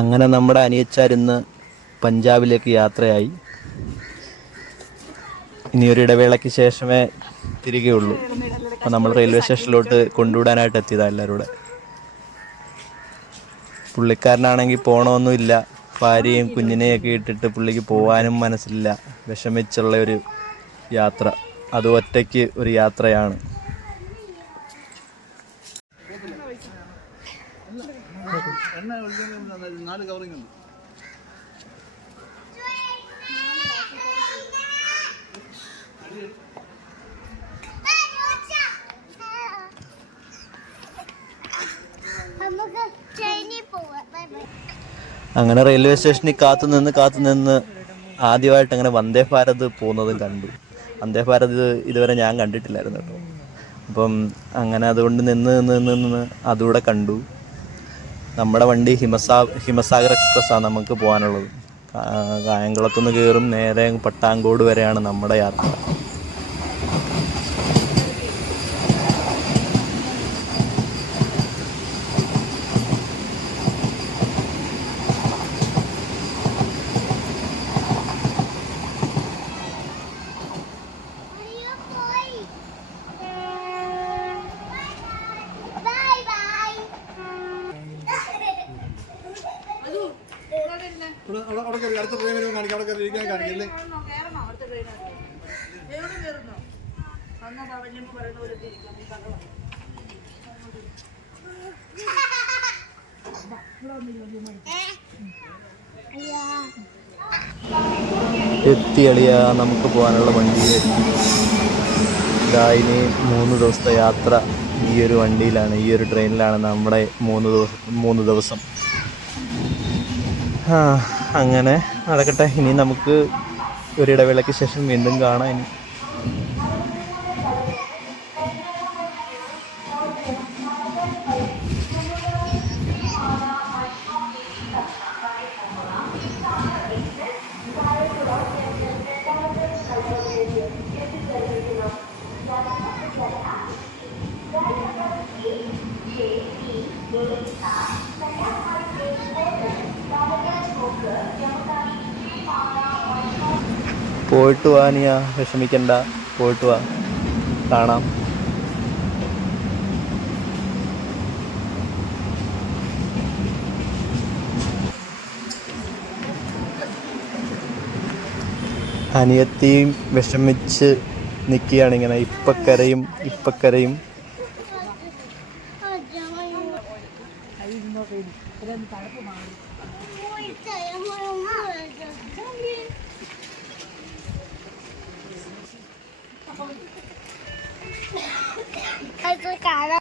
അങ്ങനെ നമ്മുടെ അനിയച്ചാർ ഇന്ന് പഞ്ചാബിലേക്ക് യാത്രയായി. ഇനി ഒരു ഇടവേളയ്ക്ക് ശേഷമേ തിരികെ ഉള്ളൂ അപ്പം നമ്മൾ റെയിൽവേ സ്റ്റേഷനിലോട്ട് കൊണ്ടുവിടാനായിട്ട് എത്തിയതാണ് എല്ലാവരും കൂടെ പുള്ളിക്കാരനാണെങ്കിൽ പോകണമൊന്നുമില്ല ഭാര്യയും കുഞ്ഞിനെയൊക്കെ ഇട്ടിട്ട് പുള്ളിക്ക് പോകാനും മനസ്സില്ല വിഷമിച്ചുള്ള ഒരു യാത്ര. അത് ഒറ്റയ്ക്ക് ഒരു യാത്രയാണ്. നാല് കവറിങ് അങ്ങനെ റെയിൽവേ സ്റ്റേഷനിൽ കാത്തു നിന്ന് കാത്തു നിന്ന് ആദ്യമായിട്ട് അങ്ങനെ വന്ദേ ഭാരത് പോകുന്നതും കണ്ടു. വന്ദേ ഭാരത് ഇതുവരെ ഞാൻ കണ്ടിട്ടില്ലായിരുന്നു കേട്ടോ. അപ്പം അങ്ങനെ അതുകൊണ്ട് നിന്ന് നിന്ന് നിന്ന് നിന്ന് അതുകൂടെ കണ്ടു. നമ്മുടെ വണ്ടി ഹിമസാ ഹിമസാഗർ എക്സ്പ്രസ് ആണ് നമുക്ക് പോകാനുള്ളത്. കായംകുളത്തുനിന്ന് കയറും നേരെ പട്ടാങ്കോട് വരെയാണ് നമ്മുടെ യാത്ര. അവിടെ അവിടെ അവിടെ കയറി അടുത്ത ട്രെയിൻ വരുമ്പോൾ കാണിക്കാം അവിടെ കയറി ഇരിക്കാൻ കാണിക്കില്ലേ അയ്യോ എത്തി അളിയ നമുക്ക് പോകാനുള്ള വണ്ടിയിൽ ഇനി മൂന്ന് ദിവസത്തെ യാത്ര ഈ ഒരു വണ്ടിയിലാണ് ഈ ഒരു ട്രെയിനിലാണ് നമ്മുടെ മൂന്ന് ദിവസം മൂന്ന് ദിവസം. ആ അങ്ങനെ നടക്കട്ടെ. ഇനി നമുക്ക് ഒരു ഇടവേളയ്ക്ക് ശേഷം വീണ്ടും കാണാം. ഇനി പോയിട്ട് വാ നീ വിഷമിക്കണ്ട. പോയിട്ട് വാ. കാണാം. അനിയത്തിയും വിഷമിച്ച് നിൽക്കുകയാണ് ഇങ്ങനെ. ഇപ്പക്കരയും ഇപ്പക്കരയും. അത് കാണാം